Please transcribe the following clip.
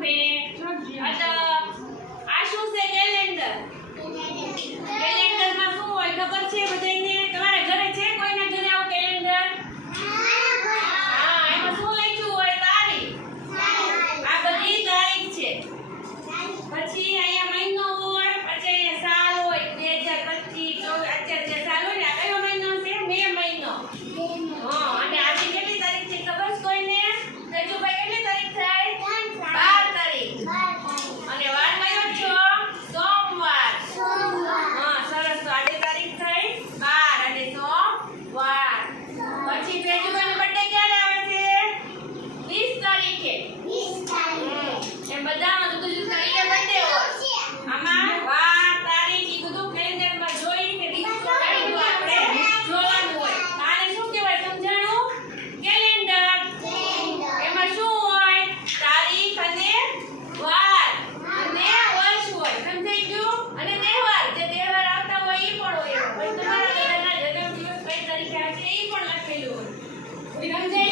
对击六 Vielen Dank.